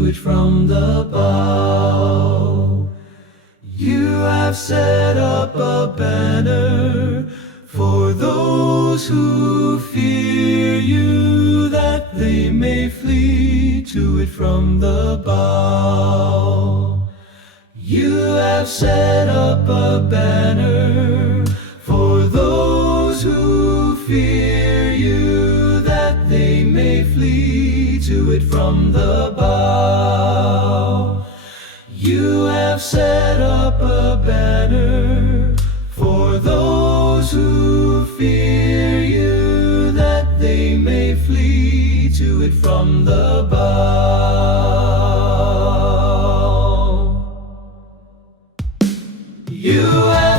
to it from the bow. You have set up a banner for those who fear you, that they may flee to it from the bow. You have set up a banner for those who fear you, that they may flee to it from the bow. You have set up a banner for those who fear you, that they may flee to it from the bow. You have